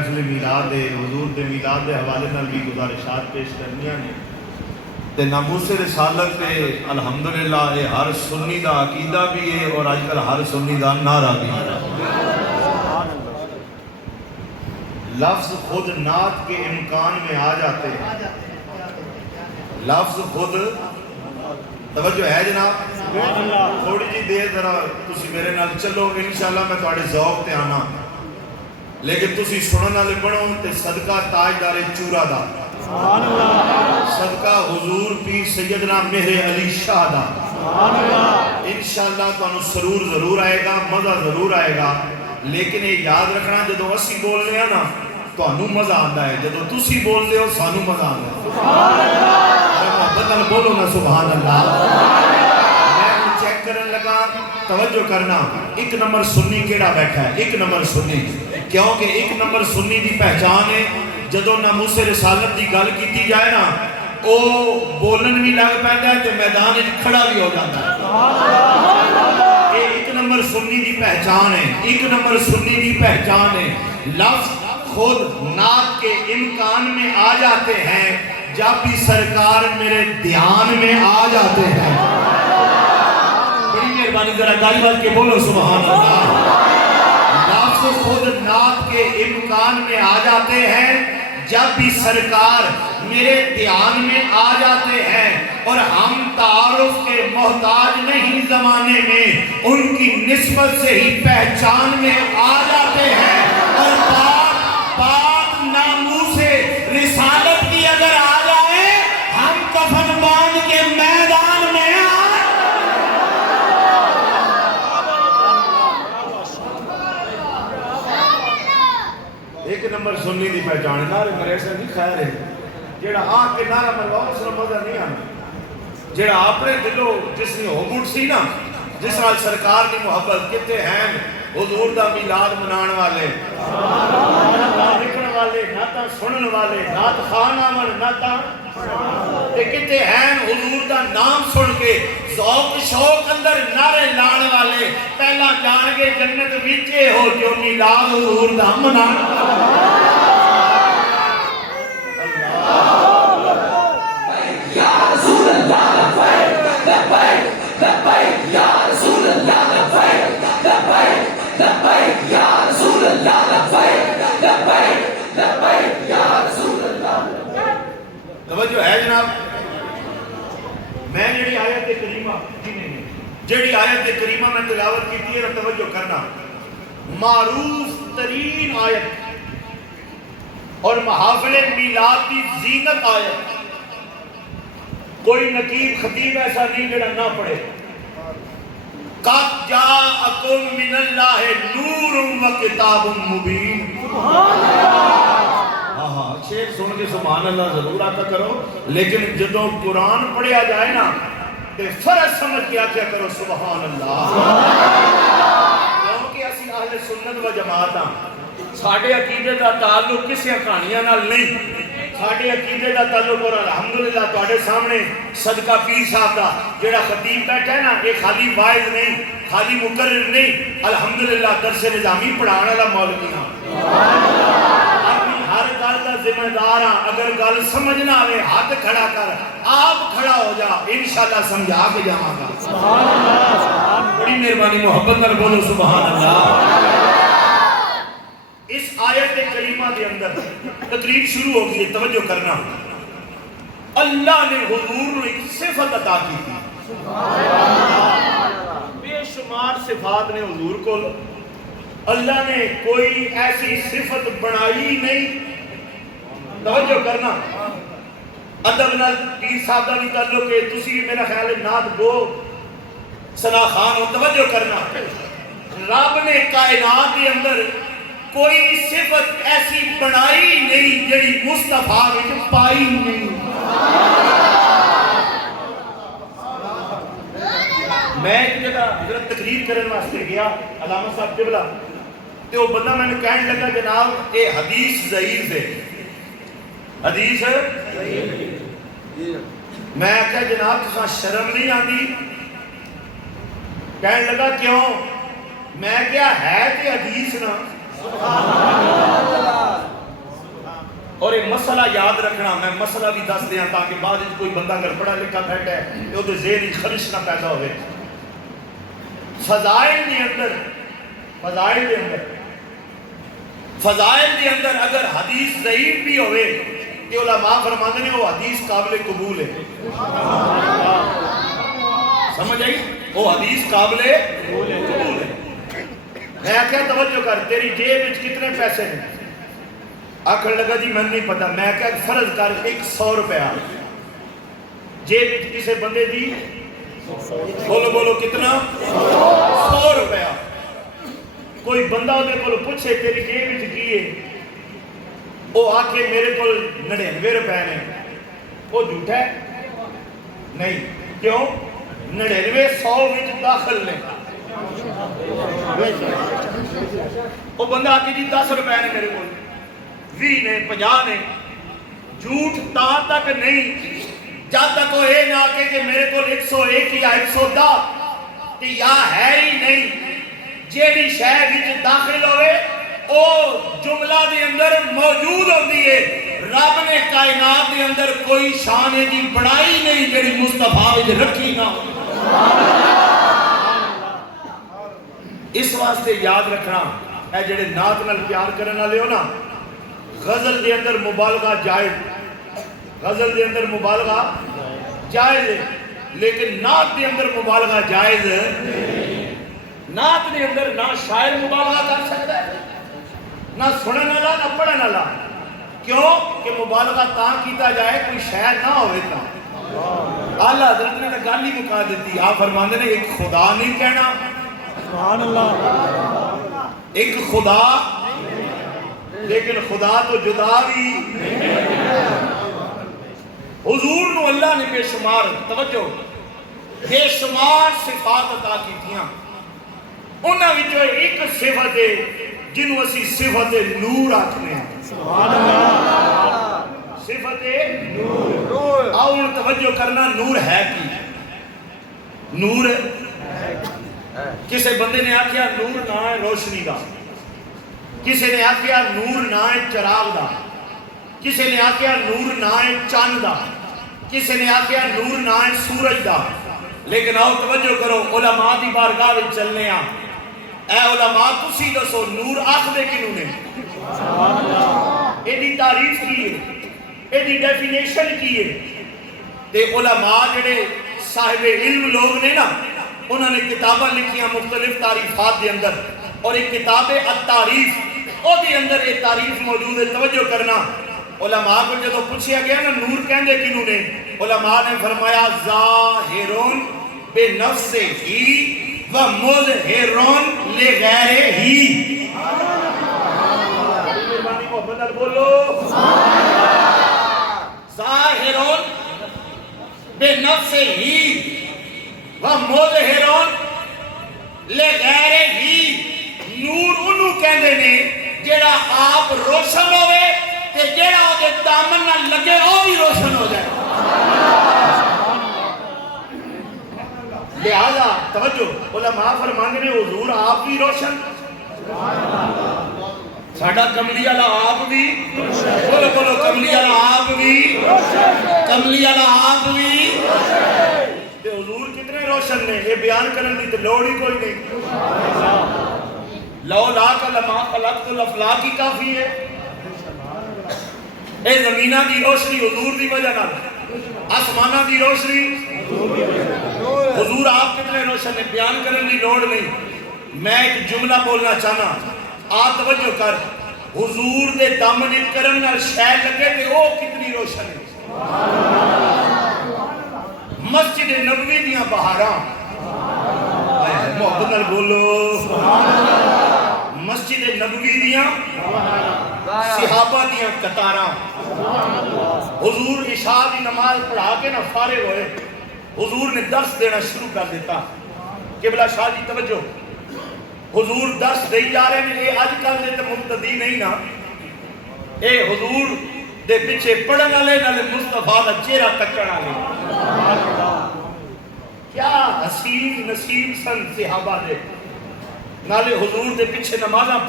फैसले मीलाद दे हजूर दे मीलाद दे हवाले नाल भी गुजारिशात पेश करनियां ने ते नामूसे रिसालत ते अल्हम्दुलिल्लाह ये हर सुन्नी दा अकीदा भी है और आजकल हर सुन्नी दा नारा भी है। लफ्ज खुद नात के इम्कान में आ जाते हैं, लफ्ज खुद तवज्जो है जनाब, थोड़ी जी देर जरा तुसी मेरे नाल चलो, इंशाअल्लाह मैं तुहाडे ज़ौक़ ते आना, लेकिन तुसी सुनन वाले बनो ते सदका ताजदारे चूरा दा, सदका हुजूर पीर सैयदना मेहरे अली शाह दा, इंशाअल्लाह तुहानू सरूर जरूर आएगा, मज़ा जरूर आएगा। लेकिन ये याद रखना जदों असी बोलने हैं ना तुहानू मज़ा आता है, जदों तुसी बोलते हो सानू मज़ा आता है। मोहब्बत नाल बोलो ना सुभान अल्लाह। मैं चेक करन लगा, तवज्जो करना, एक नंबर सुन्नी केड़ा बैठा है, एक नंबर सुन्नी, क्योंकि एक नंबर सुन्नी की पहचान है जदों नामूसे रिसालत की गल की जाए ना वो बोलन भी लग पैंदा है ते मैदान में खड़ा भी हो जाता है। ये एक नंबर सुन्नी की पहचान है, एक नंबर सुन्नी की पहचान है। लफ्ज खुद नात के इम्कान में आ जाते हैं जब भी सरकार मेरे ध्यान में आ जाते हैं। बड़ी मेहरबानी जरा गाली बात के बोलो सुभान अल्लाह। लफ्ज खुद नात के इम्कान में आ जाते हैं जब भी सरकार मेरे ध्यान में आ जाते हैं, और हम तारुफ के मोहताज नहीं जमाने में उनकी निस्बत से ही पहचान में आ जाते हैं। और बात नामूसे रिसालत की अगर आ जाए हम कफन बांध के मैदान में एक नंबर सुन्नी की पहचान नारे मेरे से नहीं खैर है जेड़ा आके नारा मरवाओ उसका मजा नहीं आना। जेड़ा अपने दिलों जिसने होबुट सी ना, जिस नाल सरकार की मोहब्बत कितने हैं हुजूर दा मिलाद मनाने वाले, लिखण वाले, नाता सुनन वाले, नात खान आवन नाता ते कितने हैं हुजूर दा नाम सुन के ज़ौक़ शौक अंदर नारे लाने वाले। पहला जान के जन्नत विच हो जो मिलाद हुजूर दा मनाना। तवज्जो है जनाब। मैं जेड़ी आयत करीमा जेड़ी आयत करीमा में तिलावत की थी, तवज्जो करना, मारूफ तरीन आयत और महाफिले मीलाद की जीनत आयत। कोई नकीब खतीब ऐसा नहीं जेड़ा ना पढ़े। कद जाअकुम मिनल्लाहि नूरुन व किताबुन मुबीन। हाँ, शेर सुन के सुभान अल्लाह जरूर आता करो, लेकिन जदों कुरान पढ़िया जाए ना ते फर्ज समझ के आख्या करो सुभान अल्लाह। क्योंकि असी अहले सुन्नत व जमात हां, साडे अकीदे दा ताल्लुक किसी कहानियां नाल नहीं, साडे अकीदे दा ताल्लुक और अल्हम्दुलिल्लाह तुहाडे सामने सदका पीर साहब दा जेड़ा खतीब बैठा है ना, ये खाली वाइज नहीं, खाली मुकर्रिर नहीं, अल्हम्दुलिल्लाह दरस निजामी पढ़ाने वाला मौलवी हां। हर गल का जिम्मेदार हाँ। अगर गल समझ ना आवे हाथ खड़ा कर, आप खड़ा हो जा, इंशाअल्लाह समझा के जावांगा। बड़ी मेहरबानी मोहब्बत नाल बोलो सुभान अल्लाह। इस आयत करीमा के अंदर तकरीर शुरू हो गई, तवज्जो करना। अल्लाह ने हुजूर को एक सिफत अता की थी, बेशुमार सिफात ने हुजूर को, अल्लाह ने कोई ऐसी सिफत बनाई नहीं। तवज्जो करना, अदब नाल पीर साहब दा भी ताल्लुक है, तुसी भी मेरा ख्याल है नात गो सना खान हो। तवज्जो करना, रब ने कायनात के अंदर कोई सिफत ऐसी बनाई नहीं जेड़ी मुस्तफा विच पाई नहीं। मैं एक जगह हजरत तकरीर करने वास्ते गया, अलामा साहब किबला, ते वो बंदा मैंने कहने लगा जनाब ये हदीस ज़ईफ है, हदीस मैं क्या जनाब तुसा शर्म नहीं आती? कहने लगा क्यों? मैं क्या है कि हदीस ना। مسئلہ یاد رکھنا، میں مسئلہ بھی دس دیا تاکہ بعد کوئی بندہ اگر پڑھا لکھا بیٹھا ہے تو وہ ذہن خلش نہ پیدا ہوئے۔ فضائل دے اندر اگر حدیث ضعیف بھی ہوئے کہ علماء فرماتے ہیں وہ حدیث قابل قبول ہے۔ سمجھ آئی؟ وہ حدیث قابل قبول ہے۔ میں کیا توجہ کر، تیری جیب وچ کتنے پیسے ہیں؟ آخر لگا جی میں نہیں پتا۔ میں کیا فرض کر 100 روپیہ جیب وچ کسے بندے دی، بولو کتنا؟ 100 روپیہ۔ کوئی بندہ دے کو پوچھے تیری جیب وچ کی ہے، وہ آ کے میرے کو 99 روپے نے، وہ جھوٹا ہے؟ نہیں۔ کیوں؟ 99 100 وچ داخل نے۔ وہ بندہ آ کے جی 10 روپے نے میرے کو، 20 نے، 50 نے۔ جھوٹ تا تک نہیں جب تک وہ یہ نہ کہ میرے کو 101 یا 110 تے یا ہے ہی نہیں۔ جیڑی شے وچ داخل ہوئے او جملہ دے اندر موجود ہوندی ہے۔ رب نے کائنات دے اندر کوئی شان دی بڑائی نہیں جیڑی مصطفیٰ وچ رکھی نہ۔ اس واسطے یاد رکھنا اے جڑے نعت نال پیار کرنے والے ہو نا، غزل دے اندر مبالغہ جائز، غزل دے اندر مبالغہ جائز ہے، لیکن نعت دے اندر مبالغہ جائز ہے۔ نعت دے اندر نہ شاعر مبالغہ کر سکتا ہے، نہ سنن والا نہ پڑھن والا۔ کیوں کہ مبالغہ تاں کیتا جائے کوئی شے نہ ہوئے تا۔ اعلیٰ حضرت نے گل ہی مکا دیتی۔ آپ فرماندے نے ایک خدا نہیں کہنا، سبحان اللہ، ایک خدا، لیکن خدا تو جدا بھی۔ حضور نو اللہ نے بے شمار، توجہ، بے شمار صفات عطا کیتیاں۔ انہاں وچوں ایک صفت ہے جنوں اسی صفت نور آکھنے ہیں۔ سبحان اللہ، صفت نور۔ آؤ توجہ کرنا، نور ہے کی؟ نور کسے بندے نے آکھیا نور نہ ہے روشنی دا، کسے نے آکھیا نور نہ ہے چراغ دا، کسے نے آکھیا نور نہ ہے چاند دا، کسے نے آکھیا نور نہ ہے سورج دا۔ لیکن آؤ توجہ کرو، علماء دی بارگاہ وچ چلنے ہاں۔ اے علماء تسی دسو نور آکھدے کنوں نے؟ ایدی تعریف کی ہے، ایدی ڈیفینیشن کی ہے۔ تے علماء جڑے صاحب علم لوگ نے نا، انہوں نے کتاباں لکھیاں مختلف تعریفات دے اندر، اور ایک کتاب التعریف، او دے اندر ایک تعریف موجود ہے۔ توجہ کرنا، علماء کو جدو پوچھیا گیا نا نور کہندے کنوں نے، علماء نے فرمایا ظاہرون بے نفس ہی و مظہرون لغیر ہی۔ بولو ظاہرون بے نفس ہی و مظہرون لغیر ہی۔ نور انہوں کہندے نے جیڑا آپ روشن ہوئے تے جیڑا ہو دے دامن نہ لگے وہ بھی روشن ہو جائے۔ لہذا توجہ، علماء فرمانے نے حضور آپ بھی روشن، ساڑھا کملی والا آپ بھی، بولو کملی والا آپ بھی، کملی والا آپ بھی۔ تے حضور کتنے روشن نے، یہ بیان کرنے دی تے لوڑ ہی کوئی نہیں۔ لولاک لما خلقت الافلاک ہی کافی ہے۔ اے زمینہ دی روشنی حضور دی وجہ نال، آسمانہ دی روشنی حضور آپ کتنے روشن نے، بیان کرنے دی لوڑ نہیں۔ میں ایک جملہ بولنا چاہنا، آپ توجہ کر، حضور دے دامن کرم نال شے لگے تے وہ کتنی روشن ہے۔ مسجد نبوی دیاں بہاراں، محبت نال بولو، مسجد نبوی دیاں صحابہ دیاں قطاراں، حضور عشاء دی نماز پڑھا کے نہ فارغ ہوئے، حضور نے درس دینا شروع کر دیتا۔ قبلہ شاہ جی توجہ، حضور درس دے جا رہے ہیں، اے آج کل دے تے مبتدی نہیں نا، اے حضور دے پیچھے پڑھن والے نالے مصطفیٰ دا چہرہ تکڑ والے۔ کیا حسین نصیب سن صحابہ دے، نالے حضور دے پیچھے نمازاں پڑھ